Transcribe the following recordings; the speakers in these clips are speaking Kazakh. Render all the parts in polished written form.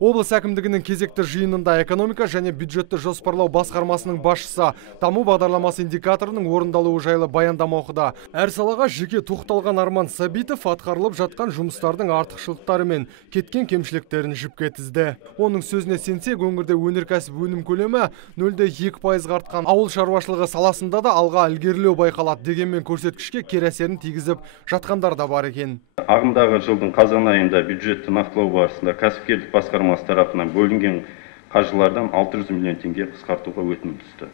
Облыс әкімдігінің кезекті жиынында экономика және бюджетті жоспарлау басқармасының басшысы даму бағдарламасы индикаторының орындалуы жайлы баяндама оқыды. Әр салаға жеке тоқталған Арман Сабитов атқарылып жатқан жұмыстардың артықшылықтары мен кеткен кемшіліктерін жіпке тізді. Оның сөзіне сенсек, өңірде өнеркәсіп өнім көлемі 0,2% артқан, ауыл шаруашылығы саласында да алға ілгерілеу байқалады, дегенмен көрсеткішке кері әсерін тигізіп жатқандар да бар екен. Ағымдағы жылдың қазан айында бюджетті нақтылау барысында кәсіпкерлік басқармасы тарапынан бөлінген қаржылардан 600 миллион теңге қысқартуға өтінім түсті.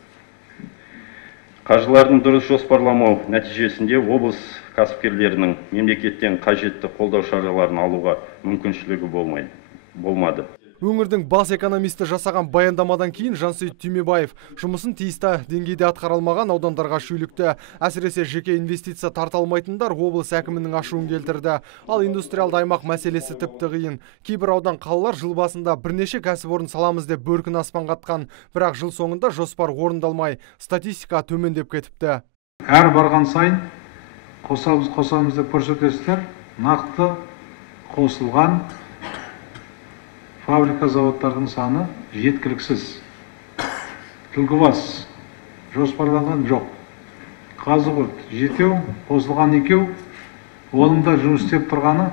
Қаржылардың дұрыс жоспарламау нәтижесінде облыс кәсіпкерлерінің мемлекеттен қажетті қолдау шараларын алуға мүмкіншілігі болмады. Өңірдің бас экономисті жасаған баяндамадан кейін Жансейіт Түймебаев жұмысын тиісті деңгейде атқара алмаған аудандарға шүйлікті. Әсіресе жеке инвестиция тарта алмайтындар облыс әкімінің ашуын келтірді. Ал индустриалды аймақ мәселесі тіпті қиын. Кейбір аудан қалалар жыл басында бірнеше кәсіпорын саламыз деп бөркін аспан қатқан, бірақ жыл соңында жоспар орындалмай, статистика төмендеп кетіпті. Әр барған сайын қосамыз деп көрсетесіздер, нақты қосылған фабрика заводтардың саны жеткіліксіз. Түлкібас жоспарланған жоқ. Қазығұрт жетеу, қосылған екеу, оның да жұмыс істеп тұрғаны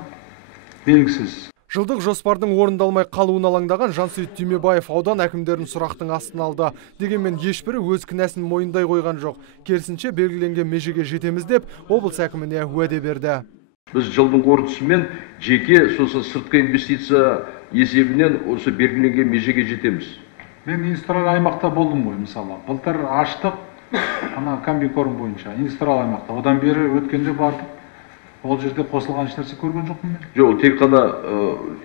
белгісіз. Жылдық жоспардың орындалмай қалуын алаңдаған Жансейіт Түймебаев аудан әкімдерін сұрақтың астына алды. Дегенмен ешбірі өз кінәсін мойындай қойған жоқ. Керісінше белгіленген межеге жетеміз деп облыс әкіміне уәде берді. Біз жылдың қорытындысымен жеке сыртқы инвестиция есебінен осы белгіленген межеге жетеміз. Мен индустриал аймақта болдым ғой, мысалы. Былтыр аштық, ана комбикорм бойынша индустриал аймақта. Одан бері өткенде бардық. Ол жерде қосылған ешнәрсе көрген жоқпын мен. Жоқ, тек қана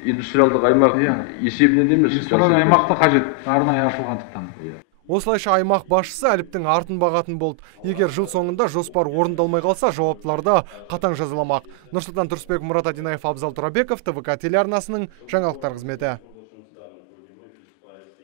индустриалдық аймақ есебінен емес. Индустриал аймақта қажет, арнайы ашылғандықтан. Осылайша аймақ басшысы әліптің артын бағатын болды. Егер жыл соңында жоспар орындалмай қалса, жауаптыларды қатаң жазаламақ. Нұрсұлтан Тұрысбек, Мұрат Адинаев, Абзал Тұрабеков, ТВК телеарнасының жаңалықтар қызметі.